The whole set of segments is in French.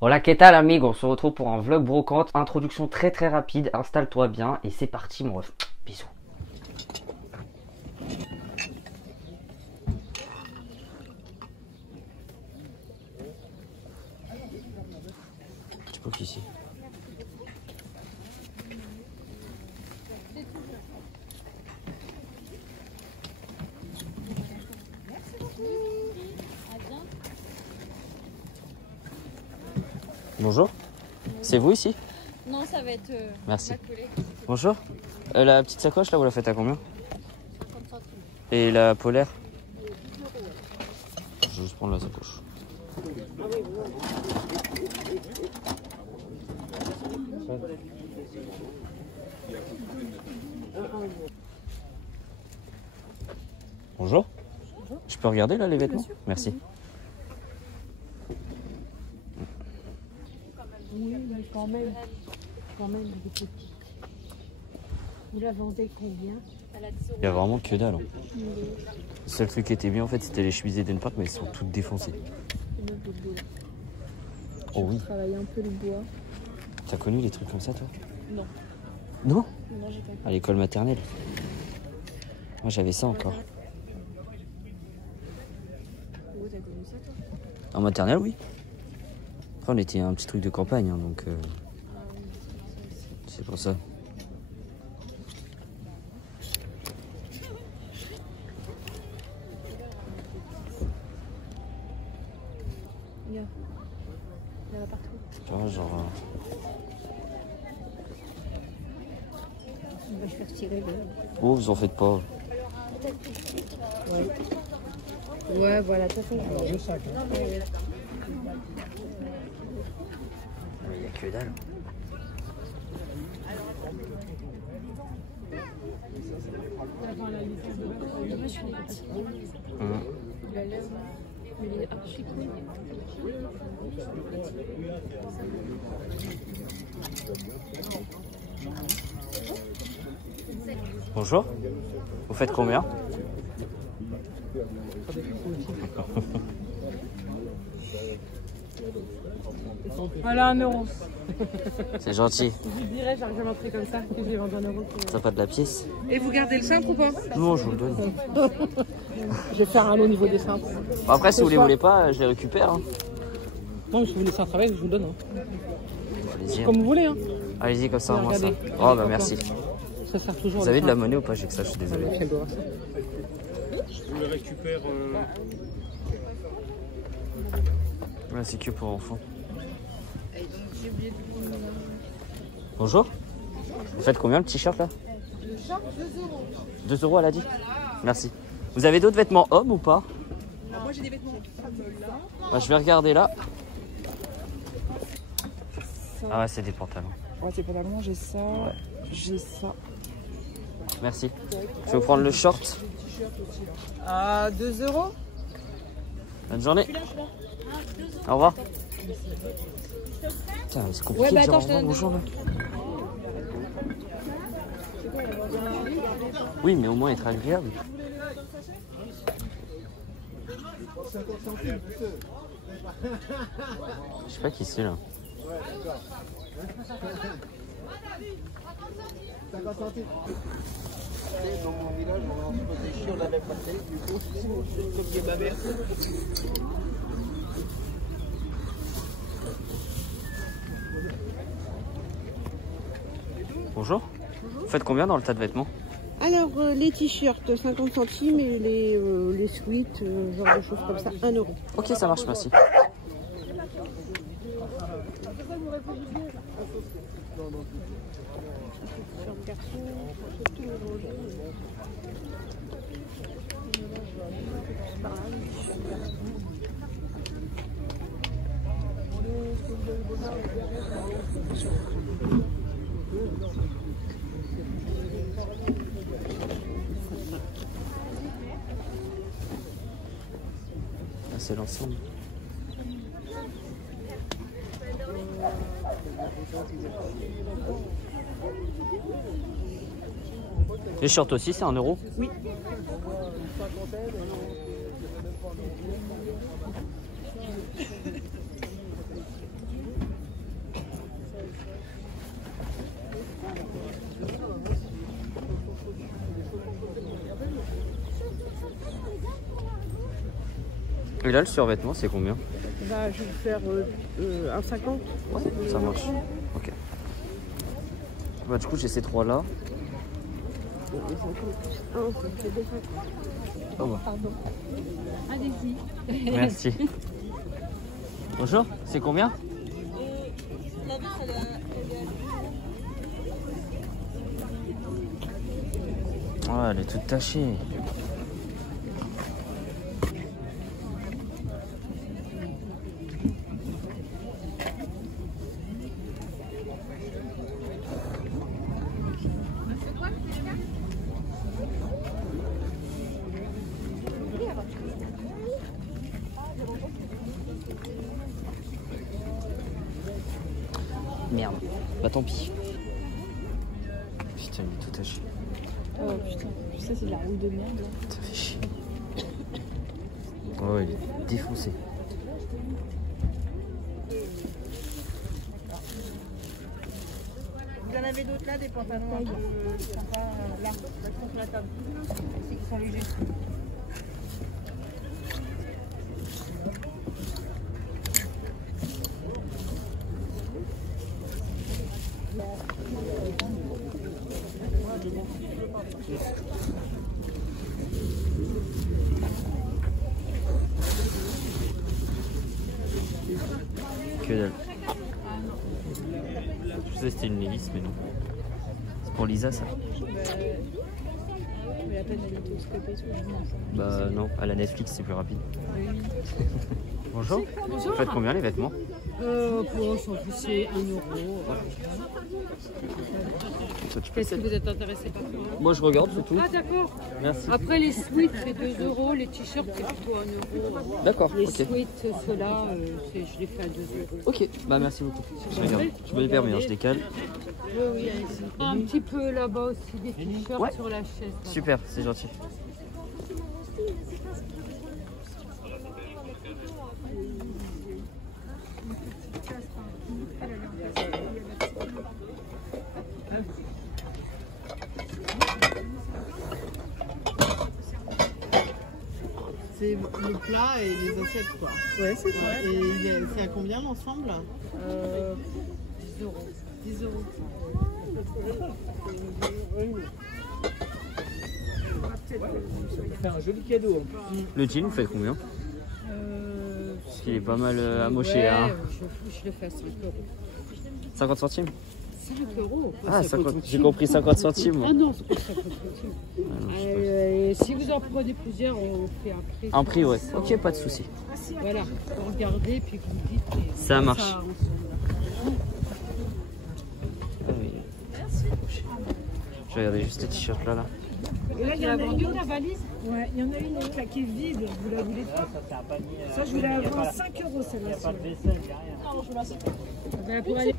Hola, ¿qué tal amigo? On se retrouve pour un vlog brocante. Introduction très rapide, installe-toi bien et c'est parti mon ref. Bisous. Tu peux qu'ici. Bonjour. C'est vous ici? Non, ça va être. Merci. Ma collègue. Bonjour. La petite sacoche là, vous la faites à combien? 50 centimes. Et la polaire? Je vais juste prendre la sacoche. Bonjour. Je peux regarder là les vêtements? Merci. Oui, mais quand même, il est petit. Vous la vendez combien? Elle a 10 euros. Il y a vraiment que dalle. Le seul truc qui était bien en fait c'était les chemises Edenpark mais elles sont toutes défoncées. Oh oui. Travailler un peu le bois. T'as connu les trucs comme ça toi? Non. Non? Non, j'ai pas. À l'école maternelle. Moi j'avais ça encore. Oh, t'as connu ça, toi? En maternelle oui. Après on était un petit truc de campagne hein, donc c'est pour ça. Regarde. Il y en a partout. Tu vois genre. Je vais faire tirer le... Oh vous en faites pas. Ouais, voilà, de toute façon. Il n'y a que dalle. Il est archi cool. Bonjour. Vous faites combien? Voilà, 1 euro. C'est gentil. Je vous dirais, j'arrive à montrer comme ça, que j'ai vendu 1 euro. T'as pas de la pièce? Et vous gardez le simple ou pas? Non, je vous le donne. Je vais faire un lot au niveau des simples. Bon, après, si vous les voulez pas, je les récupère. Hein. Non, si vous laissez un travail, je vous le donne. Hein. Allez-y. Comme vous voulez. Hein. Allez-y, comme ça, moi ça. Regardez. Oh, bah merci. Ça sert toujours. Vous avez de la monnaie ou pas? J'ai que ça, je suis désolé. Je le récupère. Ouais, c'est que pour enfants. Bonjour. Vous faites combien le t-shirt là? Le short, 2 euros. 2 euros, elle a dit? Merci. Vous avez d'autres vêtements hommes ou pas? Alors, moi, j'ai des vêtements comme là. Bah, je vais regarder là. Ah ouais, c'est des pantalons. Ouais, c'est pantalon, j'ai ça, Ouais. j'ai ça. Merci. Je vais vous prendre le short. À 2 euros. Bonne journée. Au revoir. Putain, c'est compliqué de dire au revoir, bonjour là. Oui, mais au moins être agréable. Je sais pas qui c'est là. 50 centimes. Dans mon village, on a un peu des chiens, on avait passé, du coup, comme dit ma mère. Bonjour. Vous faites combien dans le tas de vêtements? Alors, les t-shirts, 50 centimes et les sweats, genre de choses comme ça, 1 euro. Ok, ça marche, merci. Ah, c'est l'ensemble. Les shorts aussi, c'est 1 euro? Oui. Et là, le survêtement, c'est combien? Bah, je vais faire un 50. Ouais, ça marche. Ok. Bah, du coup, j'ai ces trois-là. Les 50 plus 1, ça fait 2,50. Oh, bah. Pardon. Allez-y. Merci. Bonjour, c'est combien? Oh, elle est toute tachée. Merde, bah tant pis. Putain, il est tout taché. Oh putain, ça c'est de la roue de merde là. Ça fait chier. Oh, il est défoncé. Vous en avez d'autres là, des pantalons un peu sympas là, contre la table. C'est qui sont légers. Que dalle. Je sais que c'était une hélice, mais non. C'est pour Lisa, ça? Mais la peine d'aller télescoper et tout, je pense. Bah non, à la Netflix, c'est plus rapide. Oui. Bonjour. Bonjour. Vous faites combien les vêtements? Pour s'en c'est 1 euro. Qu'est-ce que vous êtes intéressé par ça? Moi, je regarde, c'est tout. Ah d'accord. Merci. Après les sweats c'est 2 euros, les t-shirts c'est plutôt 1 euro. D'accord, Les ok. sweats, ceux-là, je les fais à 2 euros. Ok, bah merci beaucoup. Je regarde. Je me les permets, hein, je décale. Oui, oui, allez-y. Un petit peu là-bas aussi, des t-shirts Ouais. sur la chaise. là-bas. Super, c'est gentil. C'est le plat et les assiettes quoi. Ouais, c'est ça. Et c'est à combien l'ensemble? 10 euros. 10 euros. C'est un joli cadeau. Le jean, vous faites combien? Parce qu'il est pas mal amoché. Ouais, Hein. je le fais à 5 euros. 50 centimes? 5 euros. Ah, 50 50, j'ai compris 50 centimes. Moi. Ah non, c'est pas 50 centimes. Ah, non, je sais pas. Si vous en prenez plusieurs, on fait un prix. Un prix, ouais. Ok, pas de souci. Voilà, vous regardez puis vous dites. et Ça marche. ensemble. Ah oui. Je vais regarder juste les t-shirts là. Et là, il y a vendu ta valise? Ouais, il y en a une là qui est vide, vous la voulez pas? Ça, je voulais avoir 5 euros celle-là. Ben, pour aller...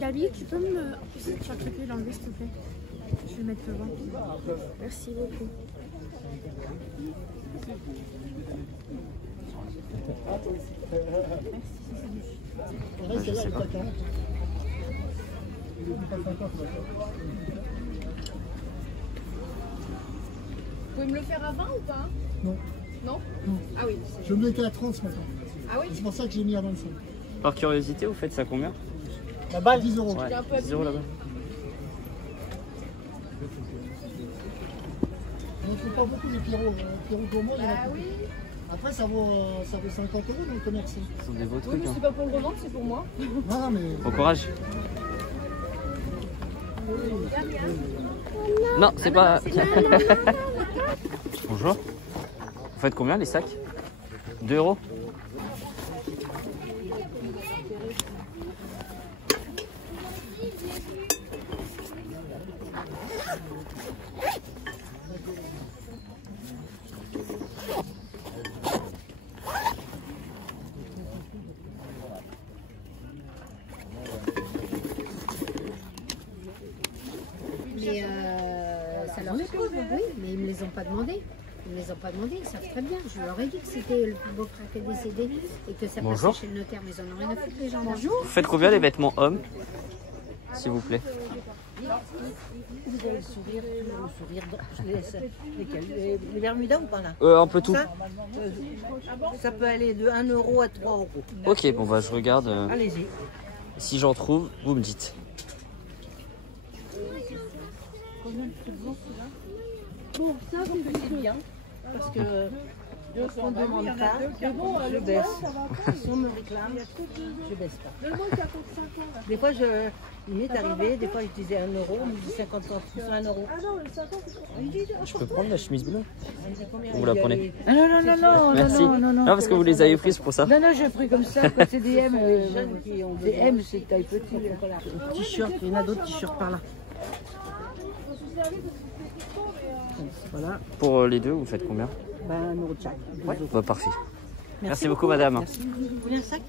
Gabi, tu peux me s'occuper l'enlever s'il te plaît? Je vais mettre devant. Merci beaucoup. Je sais pas. Vous pouvez me le faire à 20 ou pas? Non. Non? Non. Ah oui. Je me mettais à 30 ce matin. Ah oui? C'est pour ça que j'ai mis à 25. Par curiosité, vous faites ça combien? La balle, 10 euros. Ouais, un peu 10 euros là-bas. On ne trouve pas beaucoup les Pierrot. Pierrot gourmand, il y en a Ah beaucoup. oui. Après, ça vaut 50 euros dans le commerce. Ce sont des beaux Oui, trucs. mais Hein. c'est pas pour le revendre, c'est pour moi. Non, mais Bon courage. Non, c'est pas. Bonjour. Vous faites combien les sacs? 2 euros? Mais ça leur est pas, oui, mais ils ne me les ont pas demandé. Ils ne me les ont pas demandé, ils savent très bien. Je leur ai dit que c'était le plus beau frère qui est décédé et que ça Bonjour. passait chez le notaire, mais ils en ont rien à foutre les gens. Bonjour. Vous faites combien les vêtements hommes? s'il vous plaît. Vous avez le sourire, je laisse. Les Bermudas ou pas là? Un peu tout. Ça peut aller de 1 euro à 3 euros. Ok, bon bah je regarde. Allez-y. Si j'en trouve, vous me dites. Bon, ça c'est bien. Parce que on ne demande pas, je baisse. Si on me réclame, je baisse pas. Des fois, il m'est arrivé, des fois je disais 1 euro, on me dit 50 centimes, 1 euro. Je peux prendre la chemise bleue? Vous la Il y a prenez? les- Ah, non, Merci. Non, parce que vous les avez prises pour ça. Non, j'ai pris comme ça, quand c'est des M. les jeunes qui ont Des besoin. M, c'est taille petite. T-shirt, il y en a d'autres t-shirts par là. Voilà, Pour les deux, vous faites combien? 1 euro de chaque. Bah parfait. Merci beaucoup madame. Merci. Vous voulez un sac?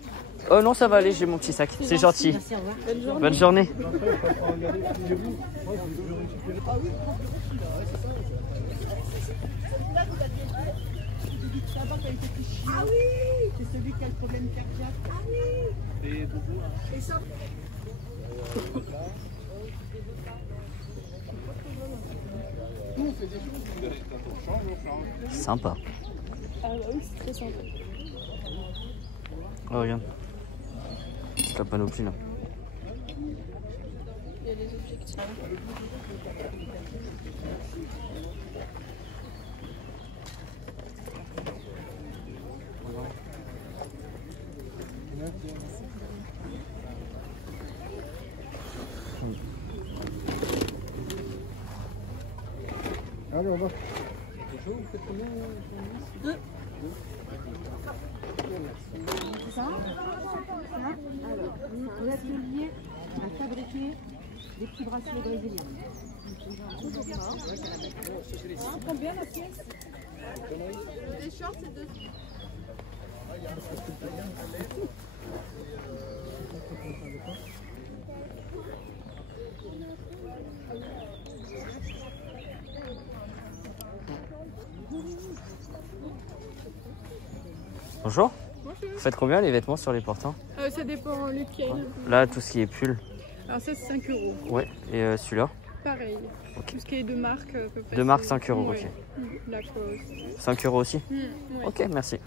Oh non, ça va aller, j'ai mon petit sac. C'est gentil. Merci, au revoir. Bonne journée. Ah oui, c'est celui qui a le problème cardiaque. Ah oui. Et ça. Sympa. Ah bah oui, c'est très sympa. Oh regarde. C'est la panoplie là. Il y a des objectifs. Allez, on va. L'atelier a fabriqué des petits bracelets brésiliens. Combien la pièce? Bonjour. Vous faites combien les vêtements sur les portants? Ça dépend lequel. Là, tout ce qui est pull. Alors ça c'est 5 euros. Ouais. Et celui-là? Pareil. Ok. Tout ce qui est de marque. à peu près, De marque, c'est- 5 euros, Ouais. ok. Lacoste. 5 euros aussi? Ouais. Ok, merci.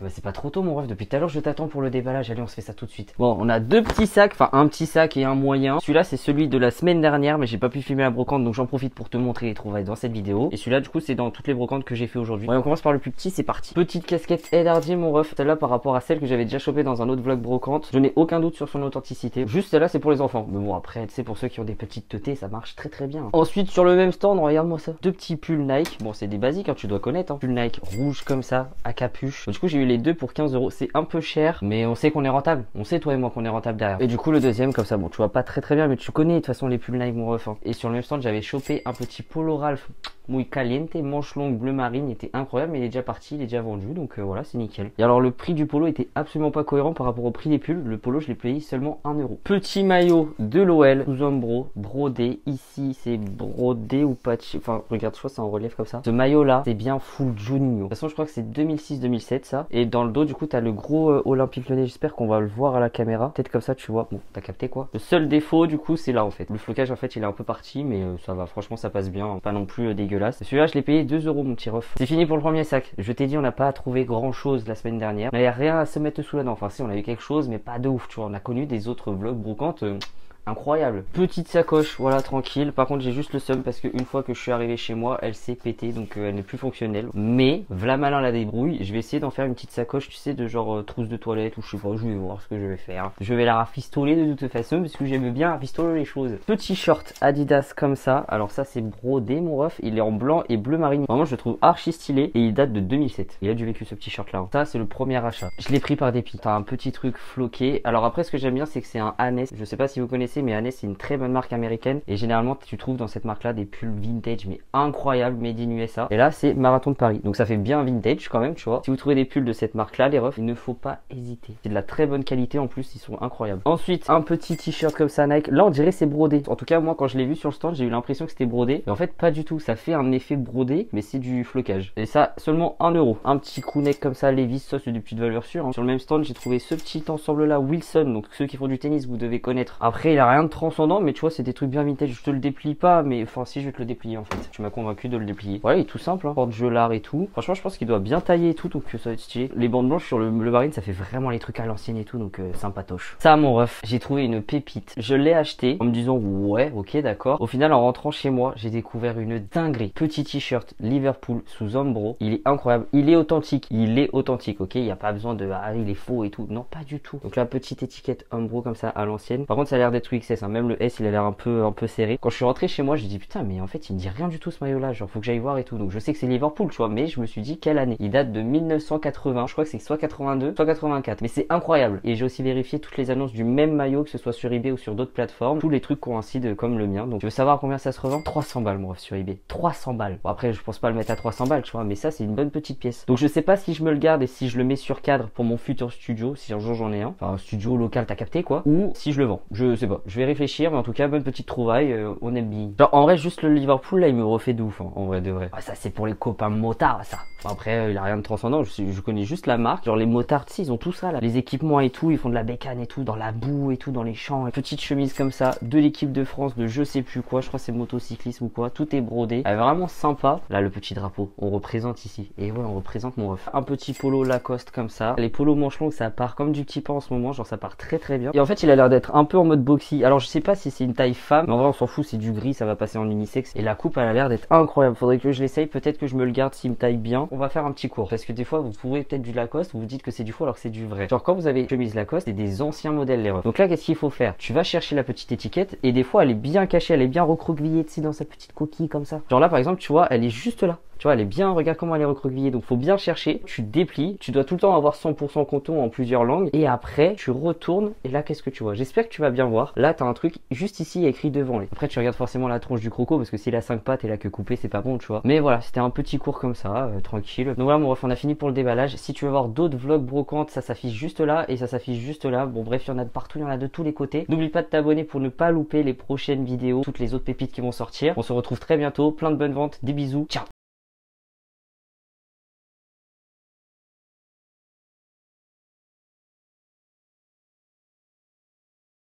Bah, c'est pas trop tôt mon ref, depuis tout à l'heure je t'attends pour le déballage, allez on se fait ça tout de suite. Bon, on a deux petits sacs, enfin un petit sac et un moyen. Celui-là c'est celui de la semaine dernière mais j'ai pas pu filmer la brocante donc j'en profite pour te montrer les trouvailles dans cette vidéo. Et celui-là du coup c'est dans toutes les brocantes que j'ai fait aujourd'hui. Ouais, on commence par le plus petit, c'est parti. Petite casquette Ed Hardy mon ref, celle-là par rapport à celle que j'avais déjà chopée dans un autre vlog brocante. Je n'ai aucun doute sur son authenticité, juste celle-là c'est pour les enfants. Mais bon après tu sais pour ceux qui ont des petites teutés ça marche très très bien. Ensuite sur le même stand, regarde-moi ça, deux petits pulls Nike. Bon c'est des basiques hein, tu dois connaître hein. Pull Nike rouge comme ça, à capuche. Donc, du coup j'ai eu les deux pour 15 euros. C'est un peu cher, mais on sait qu'on est rentable. On sait toi et moi qu'on est rentable derrière. Et du coup le deuxième comme ça, bon tu vois pas très bien, mais tu connais de toute façon les pulls Nike mon ref. Hein. Et sur le même stand j'avais chopé un petit polo Ralph muy caliente, manche longue bleu marine, il était incroyable, mais il est déjà parti, il est déjà vendu, donc voilà c'est nickel. Et alors le prix du polo était absolument pas cohérent par rapport au prix des pulls. Le polo je l'ai payé seulement 1 euro. Petit maillot de l'OL sous Umbro, brodé. Ici c'est brodé ou patch, enfin regarde je crois que c'est en relief comme ça. Ce maillot là c'est bien full Juninho. De toute façon je crois que c'est 2006-2007 ça. Et dans le dos du coup t'as le gros Olympique Lyonnais, j'espère qu'on va le voir à la caméra. Peut-être comme ça tu vois, bon t'as capté quoi. Le seul défaut du coup c'est là en fait. Le flocage en fait il est un peu parti mais ça va, franchement ça passe bien, pas non plus dégueulasse. Celui-là je l'ai payé 2 euros mon petit ref. C'est fini pour le premier sac. Je t'ai dit on n'a pas trouvé grand chose la semaine dernière. Il n'y a rien à se mettre sous la dent. Enfin si on a eu quelque chose mais pas de ouf tu vois. On a connu des autres vlogs brocantes incroyable. Petite sacoche, voilà, tranquille. Par contre, j'ai juste le seum parce qu'une fois que je suis arrivé chez moi, elle s'est pétée, donc elle n'est plus fonctionnelle. Mais, v'là malin la débrouille, je vais essayer d'en faire une petite sacoche, tu sais, de genre trousse de toilette ou je sais pas, je vais voir ce que je vais faire. Je vais la rafistoler de toute façon parce que j'aime bien rafistoler les choses. Petit short Adidas comme ça. Alors ça, c'est brodé, mon ref. Il est en blanc et bleu marine. Vraiment, je le trouve archi stylé et il date de 2007. Il a du vécu ce petit short là. Ça, c'est le premier achat. Je l'ai pris par dépit. T'as un petit truc floqué. Alors après, ce que j'aime bien, c'est que c'est un Hannes. Je sais pas si vous connaissez. sais, mais Hannes c'est une très bonne marque américaine et généralement tu trouves dans cette marque là des pulls vintage mais incroyables, made in USA. Et là c'est Marathon de Paris, donc ça fait bien vintage quand même, tu vois. Si vous trouvez des pulls de cette marque là, les refs, il ne faut pas hésiter, c'est de la très bonne qualité, en plus ils sont incroyables. Ensuite un petit t-shirt comme ça Nike, là on dirait c'est brodé, en tout cas moi quand je l'ai vu sur le stand j'ai eu l'impression que c'était brodé, et en fait pas du tout, ça fait un effet brodé mais c'est du flocage, et ça seulement 1 €. Un petit crewneck comme ça Levi's, ça c'est des petites valeurs sûres, hein. Sur le même stand j'ai trouvé ce petit ensemble là Wilson, donc ceux qui font du tennis vous devez connaître. Après il a rien de transcendant mais tu vois c'est des trucs bien vintage, je te le déplie pas, mais enfin si je vais te le déplier en fait, tu m'as convaincu de le déplier. Voilà, il est tout simple, hein. Porte-gelard et tout, franchement je pense qu'il doit bien tailler et tout, donc ça va être stylé. Les bandes blanches sur le marine ça fait vraiment les trucs à l'ancienne et tout, donc sympatoche. Ça mon ref, j'ai trouvé une pépite, je l'ai acheté en me disant ouais ok d'accord. Au final en rentrant chez moi j'ai découvert une dinguerie. Petit t-shirt Liverpool sous Umbro, il est incroyable, il est authentique, ok, il n'y a pas besoin de ah il est faux et tout, non pas du tout. Donc la petite étiquette Umbro comme ça à l'ancienne, par contre ça a l'air d'être XS, hein. Même le S il a l'air un peu serré. Quand je suis rentré chez moi j'ai dit putain mais en fait il me dit rien du tout ce maillot là, genre faut que j'aille voir et tout. Donc je sais que c'est Liverpool tu vois, mais je me suis dit quelle année, il date de 1980, je crois que c'est soit 82 soit 84, mais c'est incroyable. Et j'ai aussi vérifié toutes les annonces du même maillot, que ce soit sur eBay ou sur d'autres plateformes, tous les trucs coïncident comme le mien. Donc tu veux savoir combien ça se revend? 300 balles mon ref sur eBay, 300 balles. Bon après je pense pas le mettre à 300 balles tu vois, mais ça c'est une bonne petite pièce. Donc je sais pas si je me le garde et si je le mets sur cadre pour mon futur studio, si un jour j'en ai un, enfin un studio local t'as capté quoi, ou si je le vends, je sais pas, je vais réfléchir, mais en tout cas bonne petite trouvaille, on aime bien. Genre en vrai juste le Liverpool là il me refait de ouf, hein, en vrai de vrai. Ah, ça c'est pour les copains motards ça. Bon, après il a rien de transcendant, je connais juste la marque, genre les motards tu sais ils ont tout ça là, les équipements et tout, ils font de la bécane et tout, dans la boue et tout, dans les champs, et petite chemise comme ça, de l'équipe de France, de je sais plus quoi, je crois c'est motocyclisme ou quoi, tout est brodé, elle est vraiment sympa. Là le petit drapeau, on représente ici, et ouais on représente mon ref. Un petit polo Lacoste comme ça, les polos manches longues ça part comme du petit pain en ce moment, genre ça part très très bien. Et en fait il a l'air d'être un peu en mode boxy, alors je sais pas si c'est une taille femme, mais en vrai on s'en fout, c'est du gris, ça va passer en unisexe, et la coupe elle a l'air d'être incroyable. Faudrait que je l'essaye, peut-être que je me le garde s'il me taille bien. On va faire un petit cours, parce que des fois vous trouvez peut-être du Lacoste, vous vous dites que c'est du faux alors que c'est du vrai. Genre quand vous avez une chemise Lacoste, c'est des anciens modèles les refs. Donc là qu'est-ce qu'il faut faire? Tu vas chercher la petite étiquette, et des fois elle est bien cachée, elle est bien recroquevillée dans sa petite coquille comme ça. Genre là par exemple tu vois elle est juste là. Tu vois, elle est bien, regarde comment elle est recroquevillée, donc faut bien chercher, tu déplies, tu dois tout le temps avoir 100% coton en plusieurs langues, et après, tu retournes, et là, qu'est-ce que tu vois? J'espère que tu vas bien voir. Là, t'as un truc juste ici écrit devant. Après, tu regardes forcément la tronche du croco, parce que s'il a 5 pattes et la queue coupée, c'est pas bon, tu vois. Mais voilà, c'était un petit cours comme ça, tranquille. Donc voilà, mon ref, on a fini pour le déballage. Si tu veux voir d'autres vlogs brocantes, ça s'affiche juste là, et ça s'affiche juste là. Bon, bref, il y en a de partout, il y en a de tous les côtés. N'oublie pas de t'abonner pour ne pas louper les prochaines vidéos, toutes les autres pépites qui vont sortir. On se retrouve très bientôt, plein de bonnes ventes, des bisous, ciao!